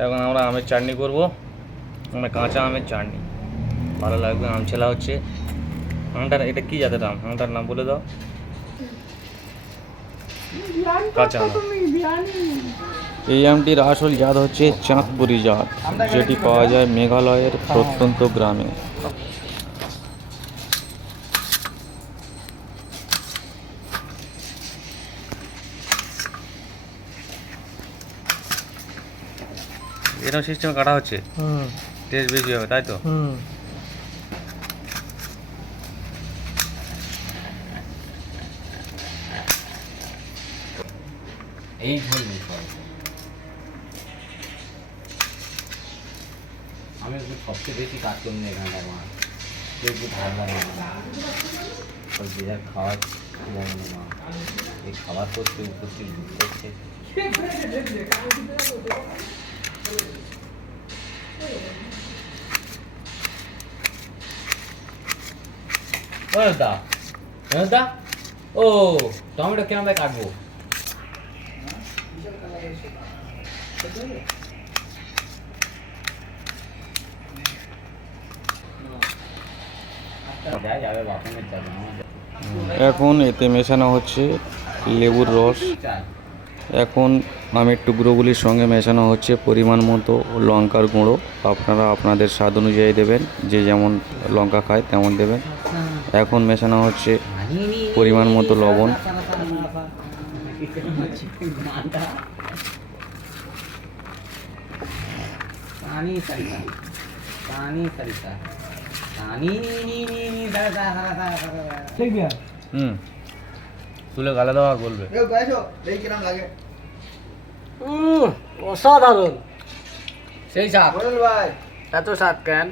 এখন আমরা আমের চাটনি করব, মানে কাঁচা আমের চাটনি ভালো লাগবে। আম ছেলা হচ্ছে। আমটার এটা কি জাতের আম? আমটার নাম বলে দাও। কাঁচা আম। এই আমটির আসল জাত হচ্ছে চাঁদপুরি জাত, যেটি পাওয়া যায় মেঘালয়ের প্রত্যন্ত গ্রামে। এরকম সিস্টেমে কাটা হচ্ছে, টেস্ট বেশি হবে, তাই তো? এই ঝোল নেই আমি সবচেয়ে বেশি কাজ করি না এখানটায় মাছ একটু ধার লাগে ওই যে যার খাওয়ার যেমন মা এই খাবার করছে উপস্থিত করছে দা দা ও টমেটো কেন ভাই কাটবো এখন এতে মেশানো হচ্ছে লেবুর রস। এখন আমের টুকরোগুলির সঙ্গে মেশানো হচ্ছে পরিমাণ মতো লঙ্কার গুঁড়ো। আপনারা আপনাদের স্বাদ অনুযায়ী দেবেন, যে যেমন লঙ্কা খায় তেমন দেবেন। এখন মেশানো হচ্ছে পরিমাণ মতো লবণ। তুলে গালে দাও আর বলবে অসাধারণ। সেই স্বাদ এত স্বাদ কেন?